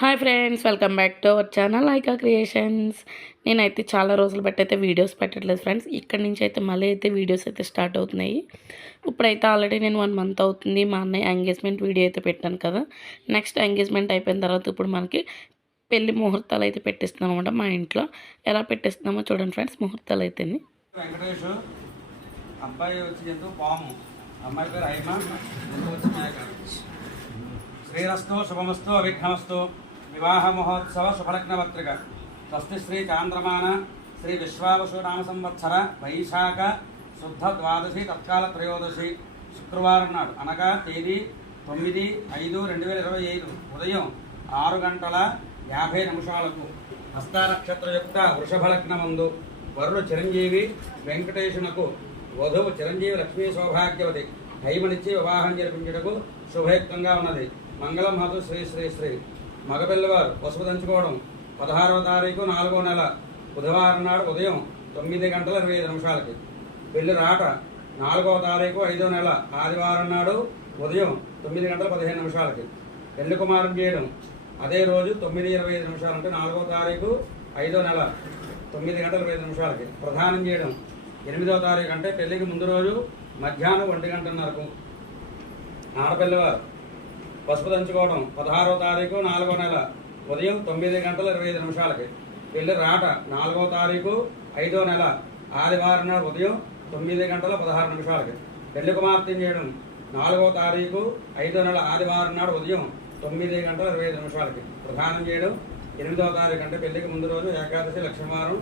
Hi friends welcome back to our channel ఐకా creations నేనైతే చాలా రోజులు బట్టి అయితే వీడియోస్ పెట్టట్లేదు ఫ్రెండ్స్ ఇక్కడ నుంచి అయితే మళ్ళీ అయితే వీడియోస్ అయితే స్టార్ట్ అవుతున్నాయి. ఇప్పుడైతే ఆల్రెడీ నేను వన్ మంత్ అవుతుంది. మా అన్నయ్య ఎంగేజ్మెంట్ వీడియో అయితే పెట్టాను కదా. నెక్స్ట్ ఎంగేజ్మెంట్ అయిపోయిన తర్వాత ఇప్పుడు మనకి పెళ్ళి ముహూర్తాలు అయితే పెట్టిస్తున్నాం అనమాట మా ఇంట్లో. ఎలా పెట్టిస్తున్నామో చూడండి ఫ్రెండ్స్ ముహూర్తాలు అయితే అబ్బాయి వచ్చి పాము. అమ్మాయి పేరు శ్రీరస్తు శుభమస్తు అవిఘ్నమస్తు వివాహ మహోత్సవ శుభలగ్నపత్రిక స్వస్తి శ్రీ చాంద్రమాన శ్రీ విశ్వావసు నామ సంవత్సర వైశాఖ శుద్ధ ద్వాదశి తత్కాల త్రయోదశి శుక్రవారం నాడు అనగా తేదీ తొమ్మిది ఐదు రెండు వేల ఇరవై ఐదు. ఉదయం ఆరు గంటల యాభై నిమిషాలకు హస్త నక్షత్ర యొక్క వృషభ లగ్నమందు వరుడు చిరంజీవి వెంకటేశునకు వధువు చిరంజీవి లక్ష్మీ సౌభాగ్యవతి హైమనిచ్చి వివాహం జరిపించుటకు శుభయుక్తంగా ఉన్నది. మంగళం హతు శ్రీ శ్రీ శ్రీ. మగపిల్లవారు పసుపు దంచుకోవడం పదహారవ తారీఖు నాలుగో నెల బుధవారం నాడు ఉదయం తొమ్మిది గంటల ఇరవై ఐదు నిమిషాలకి. పెళ్ళి రాట నాలుగవ తారీఖు ఐదో నెల ఆదివారం నాడు ఉదయం తొమ్మిది గంటల పదిహేను నిమిషాలకి. పెళ్ళి కుమారం చేయడం అదే రోజు తొమ్మిది ఇరవై ఐదు నిమిషాలు అంటే నాలుగో తారీఖు ఐదో నెల తొమ్మిది గంటల ఇరవై ఐదు నిమిషాలకి. ప్రధానం చేయడం ఎనిమిదో తారీఖు అంటే పెళ్ళికి ముందు రోజు మధ్యాహ్నం ఒంటి గంటన్నరకు. ఆడపిల్లవారు పసుపు దంచుకోవడం పదహారో తారీఖు నాలుగో నెల. ఉదయం తొమ్మిది గంటల ఇరవై ఐదు నిమిషాలకి. పెళ్ళి రాట నాలుగో తారీఖు ఐదో నెల. ఆదివారం నాడు ఉదయం తొమ్మిది గంటల పదహారు నిమిషాలకి. పెళ్ళి కుమార్తె చేయడం నాలుగో తారీఖు ఐదో నెల. ఆదివారం నాడు ఉదయం తొమ్మిది గంటల ఇరవై ఐదు నిమిషాలకి. ప్రధానం చేయడం ఎనిమిదో తారీఖు అంటే పెళ్ళికి ముందు రోజు ఏకాదశి లక్ష్మీవారం